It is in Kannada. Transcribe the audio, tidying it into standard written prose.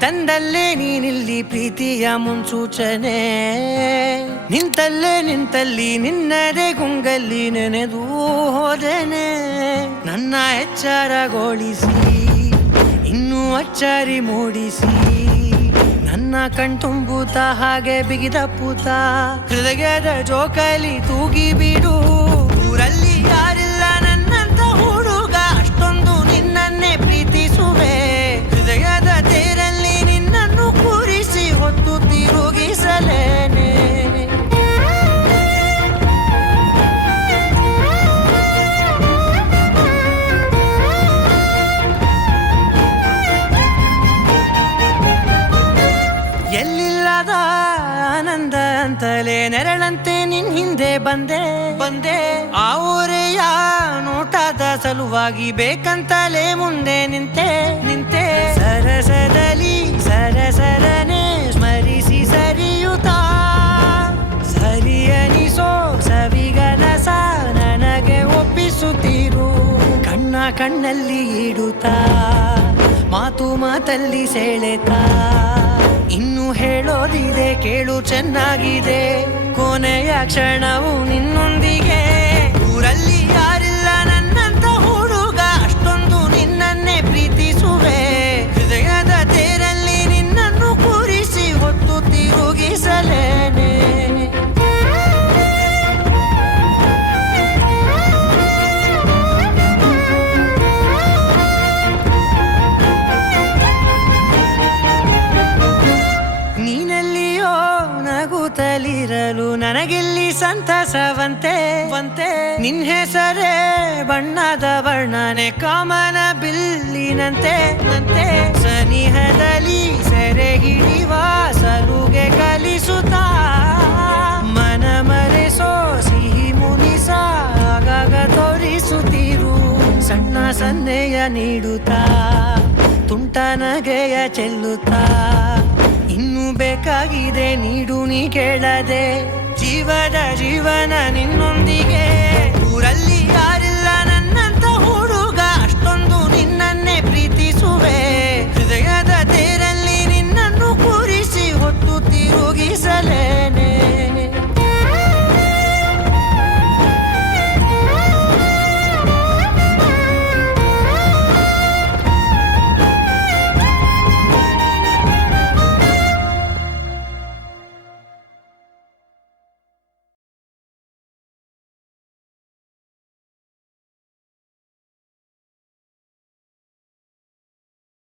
ತಂದಲ್ಲೇ ನೀನಿಲ್ಲಿ ಪ್ರೀತಿಯ ಮುನ್ಸೂಚನೆ ನಿಂತಲ್ಲಿ ನಿನ್ನದೇ ಗುಂಗಲ್ಲಿ ನೆನೆದು ಹೋದನೆ ನನ್ನ ಎಚ್ಚರಗೊಳಿಸಿ ಇನ್ನೂ ಅಚ್ಚರಿ ಮೂಡಿಸಿ ನನ್ನ ಕಣ್ತುಂಬುತ್ತ ಹಾಗೆ ಬಿಗಿದ ಪೂತ ಹೃದಯದ ಜೋಕಾಲಿ ತೂಗಿ ಬಿಡು ಊರಲ್ಲಿ ಯಾರಿಲ್ಲ ನನ್ನಂತ ಹುಡುಗ ಅಷ್ಟೊಂದು ನಿನ್ನನ್ನೇ ಪ್ರೀತಿಸುವೆ ಹೃದಯದ ತೇರಲ್ಲಿ ನಿನ್ನನ್ನು ಕೂರಿಸಿ ಹೊತ್ತು ತಿರುಗಿಸಲೇನೆ ಎಲ್ಲಿಲ್ಲದ ಆನಂದ ಅಂತಲೇ ನೆರಳಂತೆ ನಿನ್ ಹಿಂದೆ ಬಂದೆ ಆ ಊರೆಯ ನೋಟದ ಸಲುವಾಗಿ ಬೇಕಂತಲೇ ಮುಂದೆ ನಿಂತೆ ಸರಸದಲ್ಲಿ ಸರಸರನೆ ಸ್ಮರಿಸಿ ಸರಿಯುತ್ತಾ ಸರಿಯನಿಸೋ ಸವಿಗನಸ ನನಗೆ ಒಪ್ಪಿಸುತ್ತೀರು ಕಣ್ಣಲ್ಲಿ ಇಡುತ್ತಾ ಮಾತಲ್ಲಿ ಸೆಳೆತಾ ಇನ್ನು ಹೇಳೋದಿದೆ ಕೇಳು ಚೆನ್ನಾಗಿದೆ ಕೊನೆಯ ಕ್ಷಣವು ನಿನ್ನೊಂದಿಗೆ ಊರಲ್ಲಿ ಯಾರಿಲ್ಲ ನನ್ನಂತ ಹುಡುಗ ಅಷ್ಟೊಂದು ನಿನ್ನನ್ನೇ ಪ್ರೀತಿಸುವೆ ಹೃದಯದ ತೇರಲ್ಲಿ ನಿನ್ನನ್ನು ಕೂರಿಸಿ ಹೊತ್ತು ತಿರುಗಿಸಲೇನೆ ನಗುತ್ತಲಿರಲು ನನಗಿಲ್ಲಿ ಸಂತಸವಂತೆ ನಿನ್ ಹೆಸರೇ ಬಣ್ಣದ ವರ್ಣನೆ ಕಾಮನ ಬಿಲ್ಲಿನಂತೆ ಸನಿಹದಲ್ಲಿ ಸೆರೆ ಹಿಡಿವ ಸಲುಗೆ ಕಲಿಸುತ್ತಾ ಮನ ಮರೆಸೋ ಸಿಹಿ ಮುನಿಸ ಆಗಾಗ ತೋರಿಸುತ್ತಿರು ಸಣ್ಣ ಸನ್ನೆಯ ನೀಡುತ್ತಾ ತುಂಟ ನಗೆಯ ಚೆಲ್ಲುತ್ತಾ ಇನ್ನು ಬೇಕಾಗಿದೆ ನೀಡು ನೀ ಕೇಳದೆ ಜೀವನ ನಿನ್ನೊಂದಿಗೆ